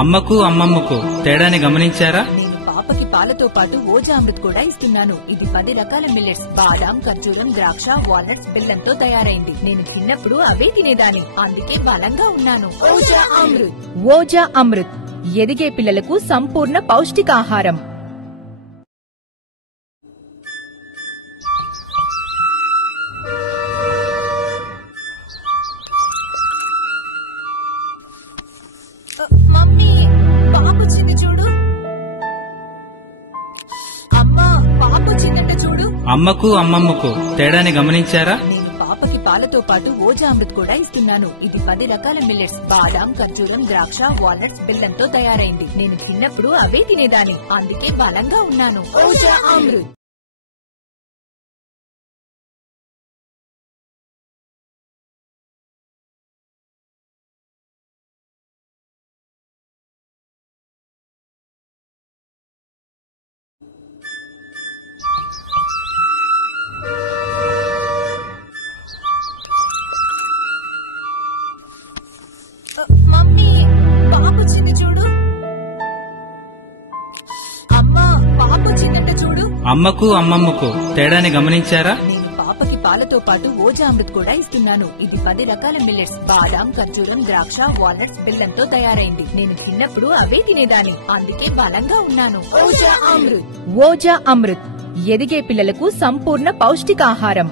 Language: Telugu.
అమ్మకు అమ్మమ్మకు తేడాని గమనించారా? నేను పాపకి పాలతో పాటు ఓజా అమృత్ కూడా ఇస్తున్నాను. ఇది 10 రకాల మిల్లెట్స్, బాదాం, ఖర్జూరం, ద్రాక్ష, వాల్నట్స్, బెల్లంతో తయారైంది. నేను చిన్నప్పుడు అవే తినేదాన్ని, అందుకే బలంగా ఉన్నాను. ఓజా అమృత్. ఓజా అమృత్ ఎదిగే పిల్లలకు సంపూర్ణ పౌష్టికాహారం. మమ్మీ, పాపొచ్చింది చూడు. అమ్మా, పాపొచ్చిందంట చూడు. అమ్మకు అమ్మమ్మకు తేడాని గమనించారా? నేను పాపకి పాలతో పాటు ఓజా అమృత్ కూడా ఇస్తున్నాను. ఇది 10 రకాల మిల్లెట్స్, బాదాం, ఖర్జూరం, ద్రాక్ష, వాల్నట్స్, బెల్లంతో తయారైంది. నేను చిన్నప్పుడు అవే తినేదాన్ని, అందుకే బలంగా ఉన్నాను. ఓజా అమృత్. మమ్మీ, పాపొచ్చింది చూడు. అమ్మా, పాపొచ్చిందంట చూడు. అమ్మకు అమ్మమ్మకు తేడాని గమనించారా? నేను పాపకి పాలతో పాటు ఓజా అమృత్ కూడా ఇస్తున్నాను. ఇది 10 రకాల మిల్లెట్స్, బాదాం, ఖర్జూరం, ద్రాక్ష, వాల్నట్స్, బెల్లంతో తయారైంది. నేను చిన్నప్పుడు అవే తినేదాన్ని, అందుకే బలంగా ఉన్నాను. ఓజా అమృత్. ఓజా అమృత్ ఎదిగే పిల్లలకు సంపూర్ణ పౌష్టికాహారం.